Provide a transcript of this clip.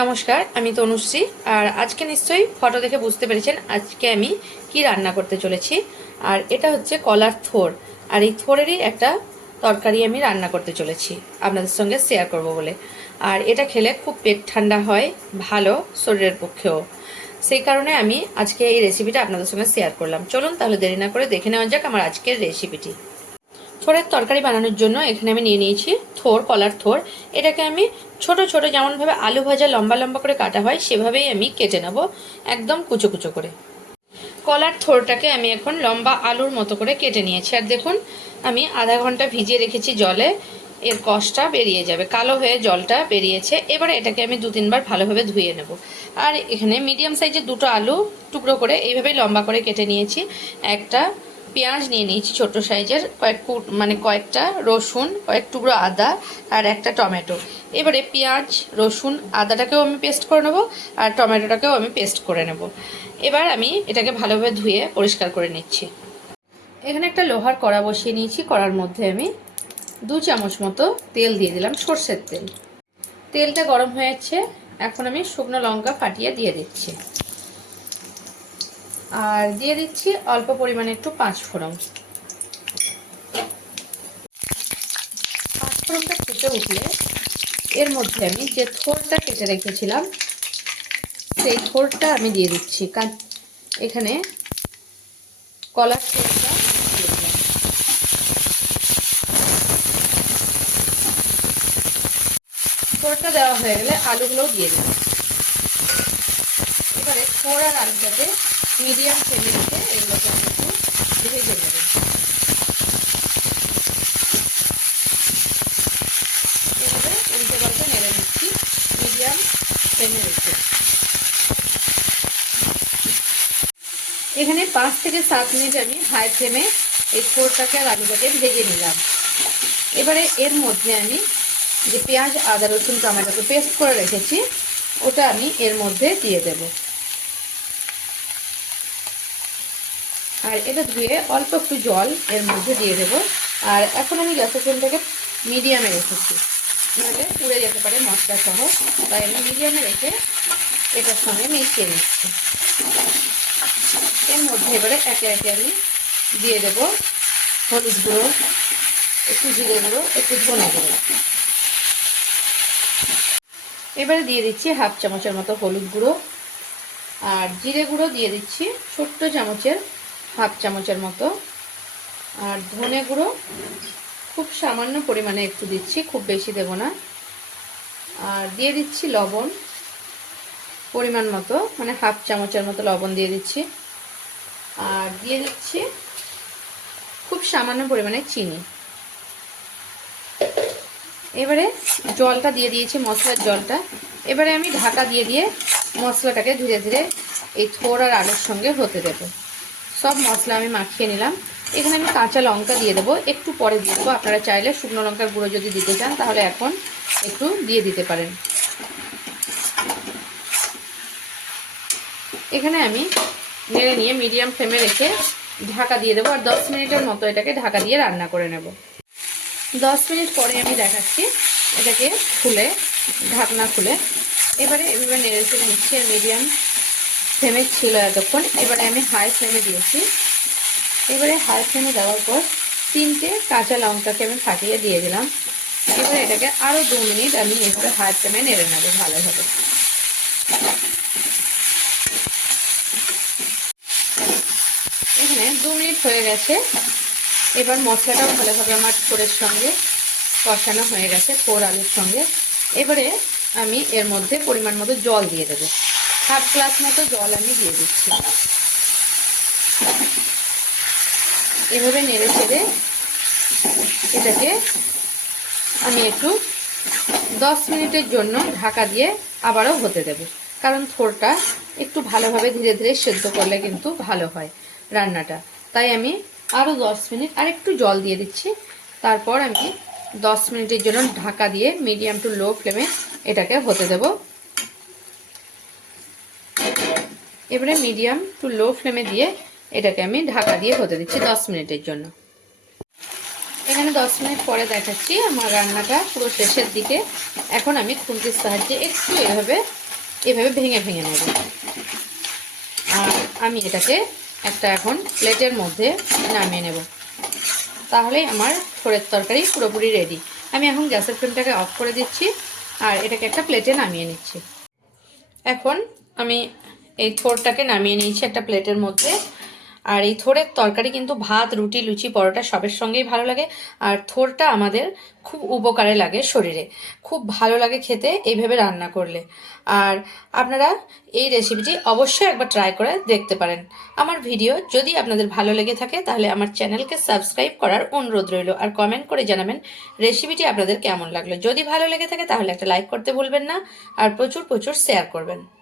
নমস্কার, আমি তনুশ্রী। আর আজকে নিশ্চয়ই ফটো দেখে বুঝতে পেরেছেন আজকে আমি কি রান্না করতে চলেছি। আর এটা হচ্ছে কলার থোর। আর এই থোরেরই একটা তরকারি আমি রান্না করতে চলেছি, আপনাদের সঙ্গে শেয়ার করব বলে। আর এটা খেলে খুব পেট ঠান্ডা হয়, ভালো শরীরের পক্ষেও। সেই কারণে আমি আজকে এই রেসিপিটা আপনাদের সঙ্গে শেয়ার করলাম। চলুন তাহলে দেরি না করে দেখে নেওয়া যাক আমার আজকের রেসিপিটি থোরের তরকারি বানানোর জন্য এখানে আমি নিয়ে নিয়েছি থোর, কলার থোর। এটাকে আমি ছোট ছোট যেমনভাবে আলু ভাজা লম্বা লম্বা করে কাটা হয়, সেভাবেই আমি কেটে নেব একদম কুচো কুচো করে। কলার থোরটাকে আমি এখন লম্বা আলুর মতো করে কেটে নিয়েছি। আর দেখুন, আমি আধা ঘণ্টা ভিজিয়ে রেখেছি জলে। এর কষটা বেরিয়ে যাবে। কালো হয়ে জলটা বেরিয়েছে। এবারে এটাকে আমি দু, তিনবার ভালোভাবে ধুয়ে নেব। আর এখানে মিডিয়াম সাইজের দুটো আলু টুকরো করে এইভাবে লম্বা করে কেটে নিয়েছি। একটা পেঁয়াজ নিয়ে নিয়েছি ছোট সাইজের, কয়েক মানে কয়েকটা রসুন, কয়েক টুকরো আদা আর একটা টমেটো। এবারে পেঁয়াজ, রসুন, আদাটাকেও আমি পেস্ট করে নেব আর টমেটোটাকেও আমি পেস্ট করে নেব। এবার আমি এটাকে ভালোভাবে ধুয়ে পরিষ্কার করে নিচ্ছি। এখানে একটা লোহার কড়া বসিয়ে নিয়েছি, কড়ার মধ্যে আমি দু চামচ মতো তেল দিয়ে দিলাম, সর্ষের তেল। তেলটা গরম হয়েছে, এখন আমি শুকনো লঙ্কা ফাটিয়ে দিয়ে দিচ্ছি। আর দিয়ে দিচ্ছি অল্প পরিমাণে একটু পাঁচ ফোড়ন। পাঁচ ফোড়নটা ফুটে উঠলে এর মধ্যে আমি যে থোরটা কেটে রেখেছিলাম, সেই থোরটা আমি দিয়ে দিচ্ছি। কারণ এখানে কলার থোরটা থোরটা দেওয়া হয়ে গেলে আলুগুলোও দিয়ে দিলাম। এবারে থোর আর আলুটাকে মিডিয়াম ফ্লেমে রেখে এগুলোকে আমি একটু ভেজে নেব। এভাবে উল্টে পাল্টে নেড়ে নিচ্ছি, মিডিয়াম ফ্লেমে রেখে। এখানে পাঁচ থেকে সাত মিনিট আমি হাই ফ্লেমে এই থোরটাকে আর আলুটাকে ভেজে নিলাম। এবারে এর মধ্যে আমি যে পেঁয়াজ, আদা, রসুন টমেটোকে পেস্ট করে রেখেছি, ওটা আমি এর মধ্যে দিয়ে দেব। আর এটা ধুয়ে অল্প একটু জল এর মধ্যে দিয়ে দেব। আর এখন আমি গ্যাসের ফ্লেমটাকে মিডিয়ামে রেখেছি। নাহলে পুড়ে যেতে পারে মশলা সহ তাই আমি মিডিয়ামে রেখে এটার সঙ্গে মিশিয়ে নিচ্ছি। এর মধ্যে এবারে একে একে আমি দিয়ে দেব হলুদ গুঁড়ো, একটু জিরে গুঁড়ো, একটু ধনে গুঁড়ো। এবারে দিয়ে দিচ্ছি হাফ চামচের মতো হলুদ গুঁড়ো। আর জিরে গুঁড়ো দিয়ে দিচ্ছি ছোট্ট চামচের হাফ চামচের মতো। আর ধনে গুঁড়ো খুব সামান্য পরিমাণে একটু দিচ্ছি, খুব বেশি দেব না। আর দিয়ে দিচ্ছি লবণ পরিমাণ মতো মানে হাফ চামচের মতো লবণ দিয়ে দিচ্ছি। আর দিয়ে দিচ্ছি খুব সামান্য পরিমাণে চিনি। এবারে জলটা দিয়ে দিয়েছি, মশলার জলটা। এবারে আমি ঢাকা দিয়ে দিয়ে মশলাটাকে ধীরে ধীরে এই থোর আর আলুর সঙ্গে হতে দেব। সব মশলা আমি মাখিয়ে নিলাম। এখানে আমি কাঁচা লঙ্কা দিয়ে দেবো। একটু পরে দিয়ে দেবো। আপনারা চাইলে শুকনো লঙ্কার গুঁড়ো যদি দিতে চান, তাহলে এখন একটু দিয়ে দিতে পারেন। এখানে আমি নেড়ে নিয়ে মিডিয়াম ফ্লেমে রেখে ঢাকা দিয়ে দেবো। আর দশ মিনিটের মতো এটাকে ঢাকা দিয়ে রান্না করে নেব। দশ মিনিট পরে আমি দেখাচ্ছি এটাকে খুলে, ঢাকনা খুলে। এবারে এভাবে নেড়ে চেড়ে নিচ্ছি মিডিয়াম ফ্লেমে ছিল এতক্ষণ। এবারে আমি হাই ফ্লেমে দিয়েছি। এবারে হাই ফ্লেমে দেওয়ার পর তিনটে কাঁচা লঙ্কাকে আমি ফাটিয়ে দিয়ে দিলাম। এবারে এটাকে আরও দু মিনিট আমি এভাবে হাই ফ্লেমে নেড়ে নেব ভালোভাবে। এখানে দু মিনিট হয়ে গেছে। এবার মশলাটাও ভালোভাবে আমার থোরের সঙ্গে কষানো হয়ে গেছে পোর আলুর সঙ্গে। এবারে আমি এর মধ্যে পরিমাণ মতো জল দিয়ে দেবো। হাফ গ্লাস মতো জল আমি দিয়ে দিচ্ছি। এভাবে নেড়ে চেড়ে এটাকে আমি একটু দশ মিনিটের জন্য ঢাকা দিয়ে আবারও হতে দেব। কারণ থোরটা একটু ভালোভাবে ধীরে ধীরে সেদ্ধ করলে কিন্তু ভালো হয় রান্নাটা। তাই আমি আরও দশ মিনিট আর একটু জল দিয়ে দিচ্ছি। তারপর আমি দশ মিনিটের জন্য ঢাকা দিয়ে মিডিয়াম টু লো ফ্লেমে এটাকে হতে দেব। এবারে মিডিয়াম টু লো ফ্লেমে দিয়ে এটাকে আমি ঢাকা দিয়ে হতে দিচ্ছি দশ মিনিটের জন্য। এখানে দশ মিনিট পরে দেখাচ্ছি আমার রান্নাটা পুরো শেষের দিকে। এখন আমি খুন্তির সাহায্যে একটু এভাবে এভাবে ভেঙে ভেঙে নেব। আর আমি এটাকে একটা এখন প্লেটের মধ্যে নামিয়ে নেব। তাহলেই আমার থোড়ের তরকারি পুরোপুরি রেডি আমি এখন গ্যাসের ফ্লেমটাকে অফ করে দিচ্ছি আর এটাকে একটা প্লেটে নামিয়ে নিচ্ছি। এখন আমি এই থোরটাকে নামিয়ে নিয়েছি একটা প্লেটের মধ্যে। আর এই থোরের তরকারি কিন্তু ভাত, রুটি, লুচি, পরোটা সবের সঙ্গেই ভালো লাগে। আর থোরটা আমাদের খুব উপকারে লাগে শরীরে। খুব ভালো লাগে খেতে এইভাবে রান্না করলে। আর আপনারা এই রেসিপিটি অবশ্যই একবার ট্রাই করে দেখতে পারেন। আমার ভিডিও যদি আপনাদের ভালো লেগে থাকে তাহলে আমার চ্যানেলকে সাবস্ক্রাইব করার অনুরোধ রইল। আর কমেন্ট করে জানাবেন রেসিপিটি আপনাদের কেমন লাগল। যদি ভালো লেগে থাকে তাহলে একটা লাইক করতে ভুলবেন না। আর প্রচুর প্রচুর শেয়ার করবেন।